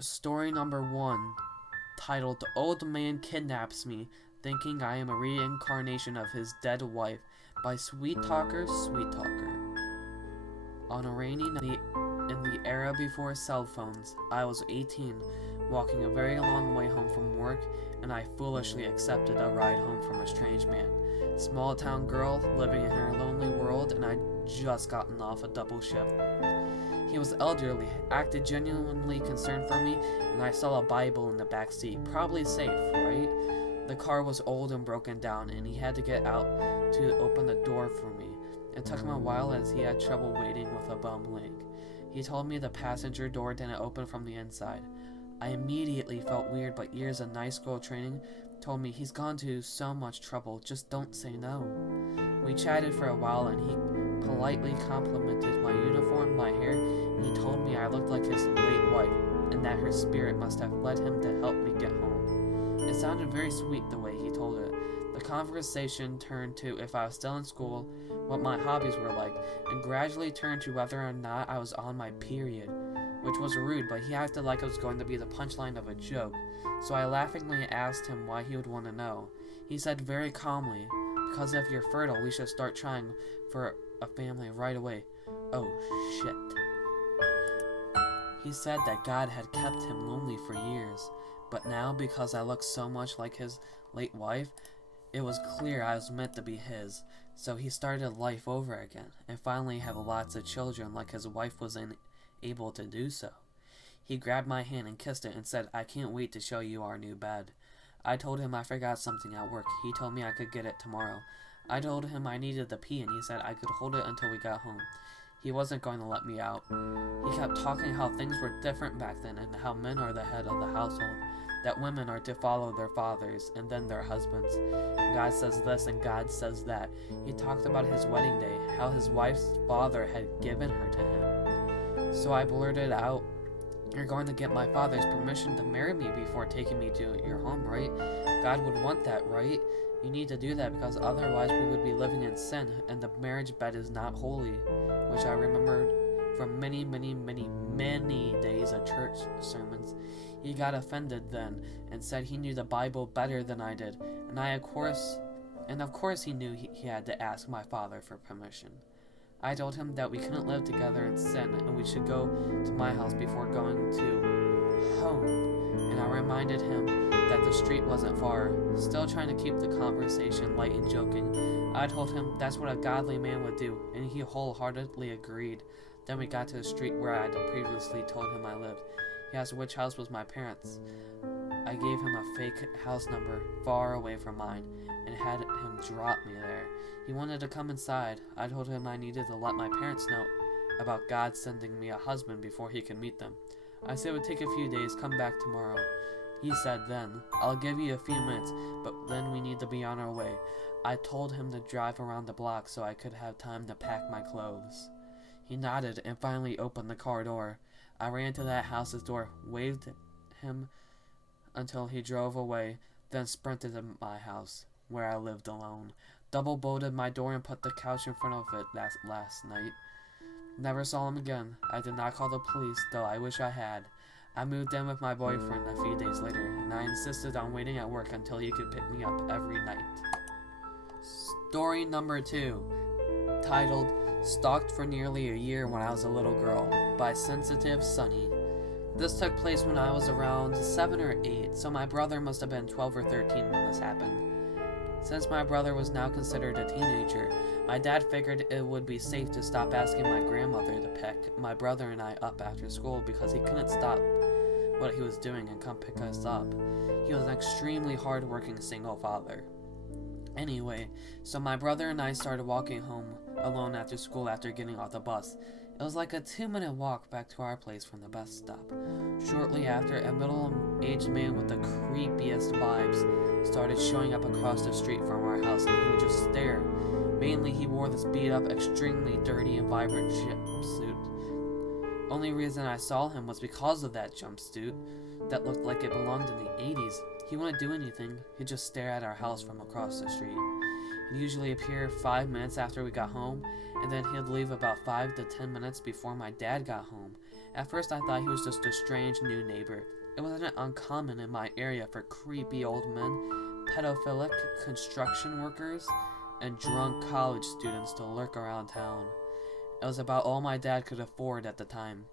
Story number 1, titled The Old Man Kidnaps Me, Thinking I Am a Reincarnation of His Dead Wife, by SweettalkerSweetalker. On a rainy night in the era before cell phones, I was 18, walking a very long way home from work, and I foolishly accepted a ride home from a strange man. Small town girl living in her lonely world, and I'd just gotten off a double shift. He was elderly, acted genuinely concerned for me, and I saw a Bible in the back seat. Probably safe, right? The car was old and broken down, and he had to get out to open the door for me. It took him a while as he had trouble waiting with a bum leg. He told me the passenger door didn't open from the inside. I immediately felt weird, but years of nice girl training told me he's gone to so much trouble, just don't say no. We chatted for a while, and he politely complimented my uniform, my hair, and he told me I looked like his late wife, and that her spirit must have led him to help me get home. It sounded very sweet the way he told it. The conversation turned to if I was still in school, what my hobbies were like, and gradually turned to whether or not I was on my period, which was rude, but he acted like it was going to be the punchline of a joke, so I laughingly asked him why he would want to know. He said very calmly, because if you're fertile, we should start trying for a family right away. Oh, shit. He said that God had kept him lonely for years, but now, because I looked so much like his late wife, it was clear I was meant to be his, so he started life over again, and finally have lots of children like his wife was able to do so. He grabbed my hand and kissed it and said, I can't wait to show you our new bed. I told him I forgot something at work. He told me I could get it tomorrow. I told him I needed the pee, and he said I could hold it until we got home. He wasn't going to let me out. He kept talking how things were different back then, and how men are the head of the household, that women are to follow their fathers, and then their husbands. God says this, and God says that. He talked about his wedding day, how his wife's father had given her to him. So I blurted out, you're going to get my father's permission to marry me before taking me to your home, right? God would want that, right? You need to do that because otherwise we would be living in sin, and the marriage bed is not holy, which I remembered from many days of church sermons. He got offended then, and said he knew the Bible better than I did, and of course he knew he had to ask my father for permission. I told him that we couldn't live together in sin, and we should go to my house before going to home, and I reminded him that the street wasn't far, still trying to keep the conversation light and joking. I told him that's what a godly man would do, and he wholeheartedly agreed. Then we got to the street where I had previously told him I lived. He asked which house was my parents'. I gave him a fake house number far away from mine, and had him drop me there. He wanted to come inside. I told him I needed to let my parents know about God sending me a husband before he could meet them. I said it would take a few days, come back tomorrow. He said then, I'll give you a few minutes, but then we need to be on our way. I told him to drive around the block so I could have time to pack my clothes. He nodded and finally opened the car door. I ran to that house's door, waved him until he drove away, then sprinted to my house, where I lived alone. Double-bolted my door and put the couch in front of it last night. Never saw him again. I did not call the police, though I wish I had. I moved in with my boyfriend a few days later, and I insisted on waiting at work until he could pick me up every night. Story number 2, titled Stalked for Nearly a Year When I Was a Little Girl, by SensitiveSunny. This took place when I was around 7 or 8, so my brother must have been 12 or 13 when this happened. Since my brother was now considered a teenager, my dad figured it would be safe to stop asking my grandmother to pick my brother and I up after school because he couldn't stop what he was doing and come pick us up. He was an extremely hard-working single father. Anyway, so my brother and I started walking home alone after school after getting off the bus. It was like a 2-minute walk back to our place from the bus stop. Shortly after, a middle-aged man with the creepiest vibes started showing up across the street from our house, and he would just stare. Mainly, he wore this beat-up, extremely dirty and vibrant jumpsuit. Only reason I saw him was because of that jumpsuit that looked like it belonged in the 80s. He wouldn't do anything. He'd just stare at our house from across the street. He'd usually appear 5 minutes after we got home, and then he'd leave about 5 to 10 minutes before my dad got home. At first I thought he was just a strange new neighbor. It wasn't uncommon in my area for creepy old men, pedophilic construction workers, and drunk college students to lurk around town. It was about all my dad could afford at the time.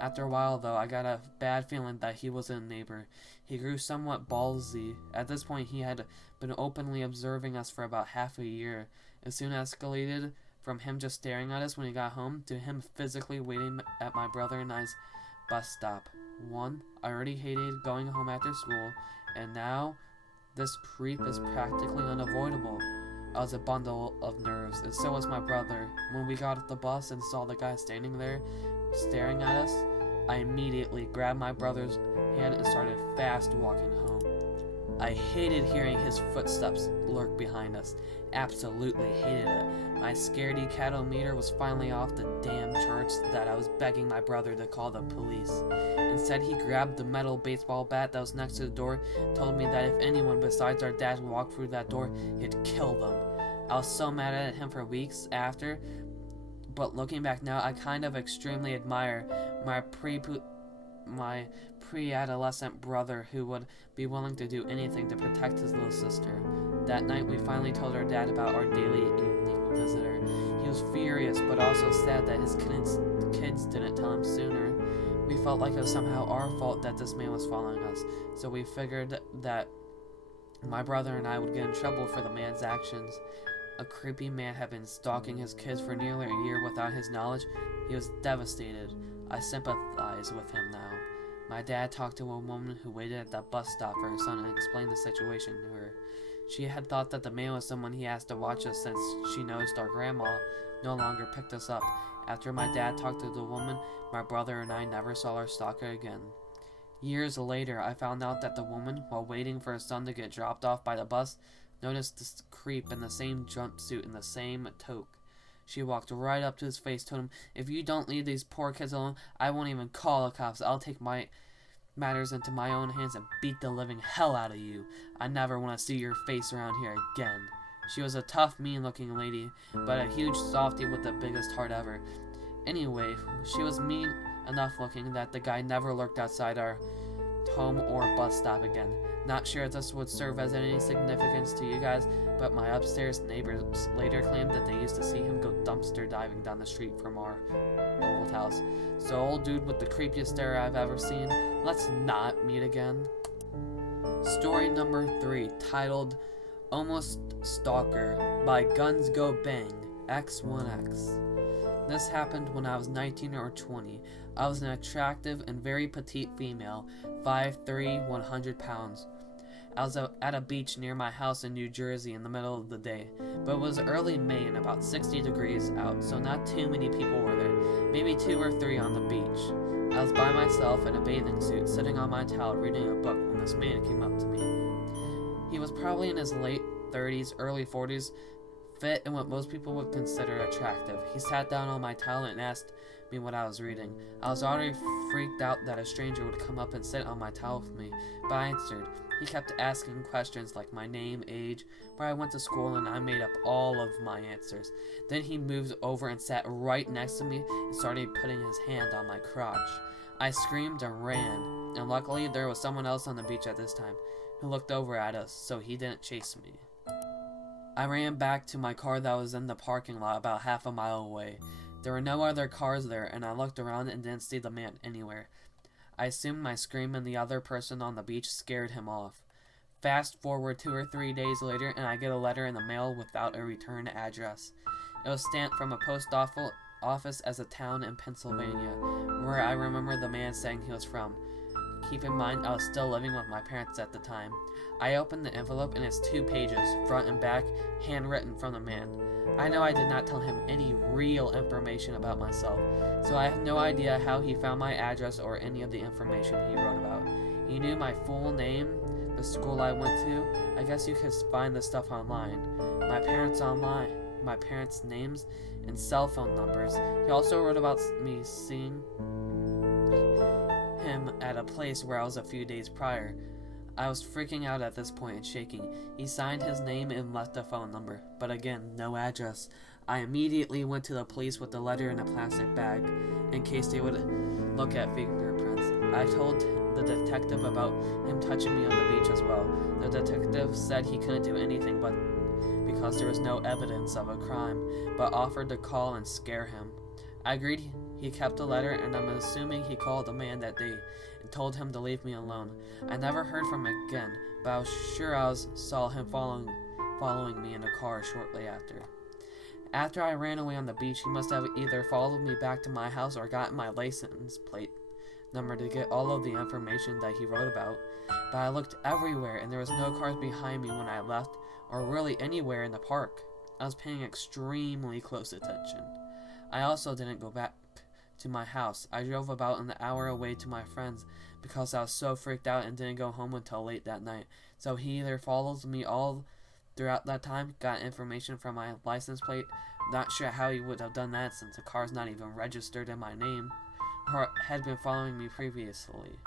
After a while, though, I got a bad feeling that he wasn't a neighbor. He grew somewhat ballsy. At this point, he had been openly observing us for about half a year. It soon escalated from him just staring at us when he got home to him physically waiting at my brother and I's bus stop. One, I already hated going home after school, and now this creep is practically unavoidable. I was a bundle of nerves, and so was my brother. When we got off the bus and saw the guy standing there, staring at us, I immediately grabbed my brother's hand and started fast walking home. I hated hearing his footsteps lurk behind us. Absolutely hated it. My scaredy cattle meter was finally off the damn charts that I was begging my brother to call the police. Instead, he grabbed the metal baseball bat that was next to the door and told me that if anyone besides our dad walked through that door, he'd kill them. I was so mad at him for weeks after, but looking back now, I kind of extremely admire my pre-adolescent brother who would be willing to do anything to protect his little sister. That night, we finally told our dad about our daily evening visitor. He was furious, but also sad that his kids didn't tell him sooner. We felt like it was somehow our fault that this man was following us, so we figured that my brother and I would get in trouble for the man's actions. A creepy man had been stalking his kids for nearly a year without his knowledge. He was devastated. I sympathize with him now. My dad talked to a woman who waited at the bus stop for her son and explained the situation to her. She had thought that the man was someone he asked to watch us since she noticed our grandma no longer picked us up. After my dad talked to the woman, my brother and I never saw our stalker again. Years later, I found out that the woman, while waiting for her son to get dropped off by the bus, noticed this creep in the same jumpsuit and the same toque. She walked right up to his face, told him, "If you don't leave these poor kids alone, I won't even call the cops. I'll take my matters into my own hands and beat the living hell out of you. I never want to see your face around here again." She was a tough, mean-looking lady, but a huge softie with the biggest heart ever. Anyway, she was mean enough looking that the guy never lurked outside our home or bus stop again. Not sure if this would serve as any significance to you guys, but my upstairs neighbors later claimed that they used to see him go dumpster diving down the street from our old house. So, old dude with the creepiest stare I've ever seen, let's not meet again. Story number 3, titled Almost Stalker by Guns Go Bang, X1X. This happened when I was 19 or 20. I was an attractive and very petite female, 5'3", 100 pounds. I was at a beach near my house in New Jersey in the middle of the day, but it was early May and about 60 degrees out, so not too many people were there, maybe 2 or 3 on the beach. I was by myself in a bathing suit, sitting on my towel reading a book when this man came up to me. He was probably in his late 30s, early 40s, fit and what most people would consider attractive. He sat down on my towel and asked me what I was reading. I was already freaked out that a stranger would come up and sit on my towel with me, but I answered. He kept asking questions like my name, age, where I went to school, and I made up all of my answers. Then he moved over and sat right next to me and started putting his hand on my crotch. I screamed and ran, and luckily there was someone else on the beach at this time who looked over at us, so he didn't chase me. I ran back to my car that was in the parking lot about half a mile away. There were no other cars there, and I looked around and didn't see the man anywhere. I assumed my scream and the other person on the beach scared him off. Fast forward 2 or 3 days later, and I get a letter in the mail without a return address. It was stamped from a post office as a town in Pennsylvania, where I remember the man saying he was from. Keep in mind, I was still living with my parents at the time. I opened the envelope and it's 2 pages, front and back, handwritten from the man. I know I did not tell him any real information about myself, so I have no idea how he found my address or any of the information he wrote about. He knew my full name, the school I went to. I guess you could find this stuff online. My parents' names, and cell phone numbers. He also wrote about me seeing him at a place where I was a few days prior. I was freaking out at this point and shaking. He signed his name and left a phone number, but again, no address. I immediately went to the police with the letter in a plastic bag in case they would look at fingerprints. I told the detective about him touching me on the beach as well. The detective said he couldn't do anything but because there was no evidence of a crime, but offered to call and scare him. I agreed he kept the letter, and I'm assuming he called the man that day and told him to leave me alone. I never heard from him again, but I was sure saw him following me in a car shortly after. After I ran away on the beach, he must have either followed me back to my house or gotten my license plate number to get all of the information that he wrote about. But I looked everywhere, and there was no cars behind me when I left, or really anywhere in the park. I was paying extremely close attention. I also didn't go back to my house. I drove about an hour away to my friend's because I was so freaked out and didn't go home until late that night. So he either followed me all throughout that time, got information from my license plate, not sure how he would have done that since the car's not even registered in my name, or had been following me previously.